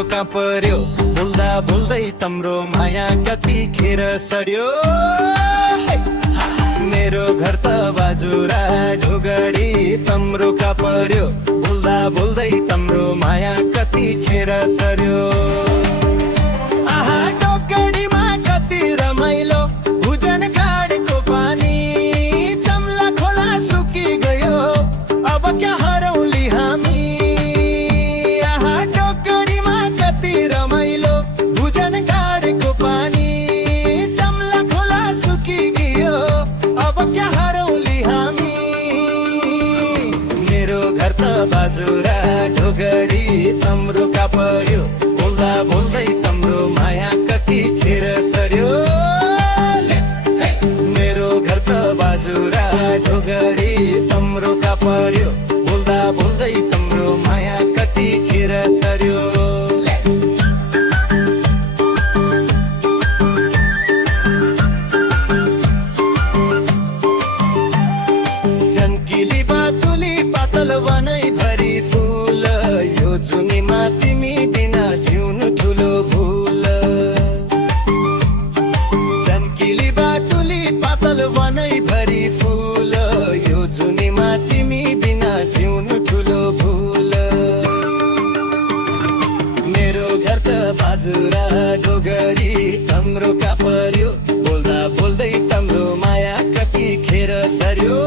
तम्रो कहाँ पर्यो बोल्दा बोल्दै तम्रो माया कति खेर सर्यो मेरो घर त बाजुरा ढोगडी तम्रो कहाँ पर्यो बोल्दा बोल्दै तम्रो माया कति खेर सर्यो आहा ढोगडीमा कति रमाइलो भुजन गाडेको पानी चम्ला खोला सुकी गयो अब क्या हरौली हामी आहा ढोगडीमा कति रमाइलो भुजन गाडेको पानी चम्ला खोला सुकी गयो अब क्या हरौली हामी मेरो घर त बाजुरा ढोगडी तम्रो कहाँ पर्यो बोल्दा बोल्दै तम्रो माया कति खेर सर्यो मेरो घर त बाजुरा ढोगडी तम्रो कहाँ पर्यो बोल्दा बोल्दै तम्रो माया कति खेर सर्यो चन्किली बातुली पातल वनै भरी फुल यो जुनीमा तिमी बिना जिउनु ठुलो भुल चन्किली बाटुली पातल वनै भरी फुल यो जुनीमा तिमी बिना जिउनु ठुलो भुल मेरो घर त बाजुरा ढोगडी तम्रो कहाँ पर्यो बोल्दा बोल्दै तम्रो माया कति खेर सर्यो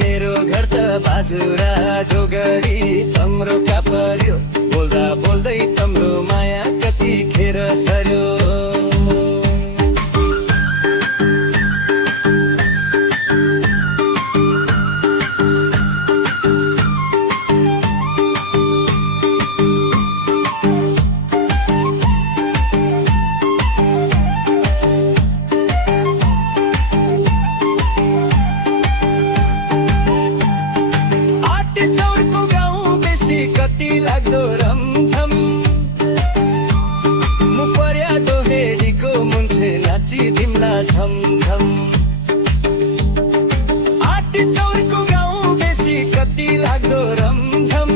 मेरो घर त बाजुरा ढोगडी तम्रो कहाँ पर्यो बोल्दा बोल्दै तम्रो माया कति खेर सर्यो कति लाग्दो रमझम मु पर्या ढोगडीको मुन्छे नाची तिम्ला झमझम आटी चौरको गाउँ बेसी कति लाग्दो रमझम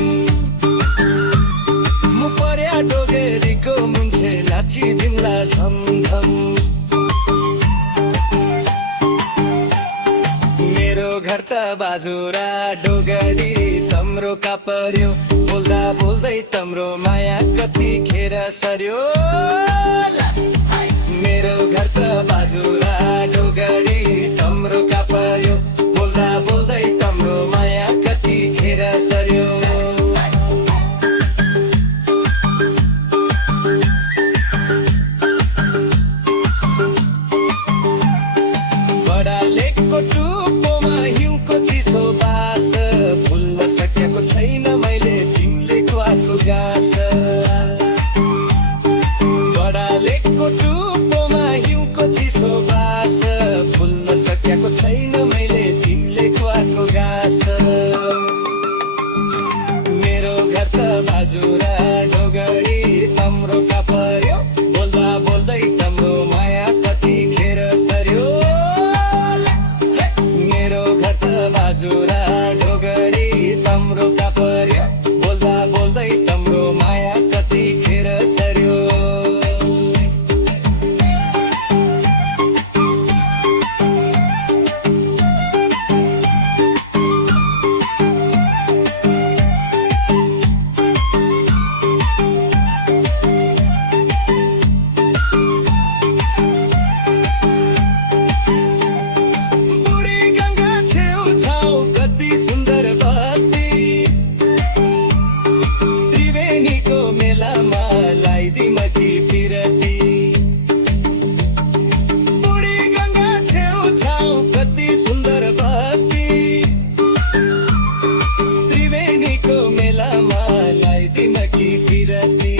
मु पर्या ढोगडीको मुन्छे नाची तिम्ला झमझम मेरो घर त बाजुरा ढोगडी तम्रो कहाँ पर्यो बोल्दा बोल्दै तम्रो माया कति खेर सर्यो मेरो घर त बाजुरा ढोगडी तम्रो कहाँ पर्यो बोल्दा बोल्दै तम्रो माया कति खेर सर्यो बडालेको टुप्पोमा हिउँको चिसो बास भुल्न सकेको छैन मैले तिमीले खुवाएको घाँस बडालेको टुप्पोमा हिउँको चिसो बास भुल्न सकेको छैन मैले तिमीले खुवाएको घाँस मेरो घर त बाजुरा ढोगडी तम्रो कहाँ पर्यो बोल्दा बोल्दै तम्रो माया कति खेर सर्यो मेरो घर त बाजुरा ढोगडी तम्रो कहाँ पर्यो बोल्दा बोल्दै तम्रो माया कति खेर सर्यो सुन्दर बस्ती त्रिवेणीको मेलामा लाइदिमकी फिरती बुढी गङ्गा छेउछाउ कति सुन्दर बस्ती त्रिवेणीको मेलामा लाइदिमकी फिरती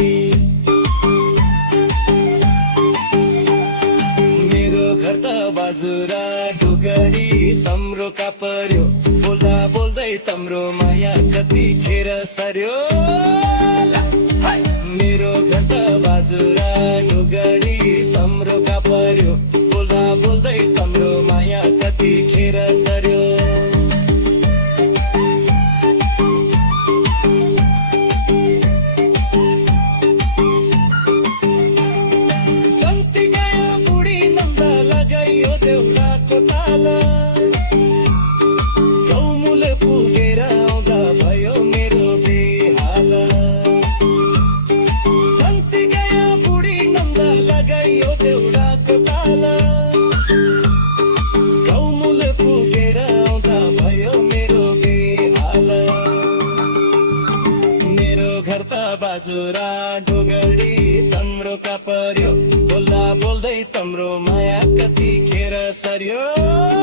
मेरो घर त बाजुरा ढोगडी तम्रो कहाँ पर्यो बोल्दा बोल्दै तम्रो माया कति खेर सर्यो मेरो घर त बाजुरा ढोगडी तम्रो कहाँ पर्यो बोल्दा बोल्दै तम्रो माया कति खेर सर्यो ढोगडी तम्रोका पर्यो बोल्दा बोल्दै तम्रो माया कति खेर सर्यो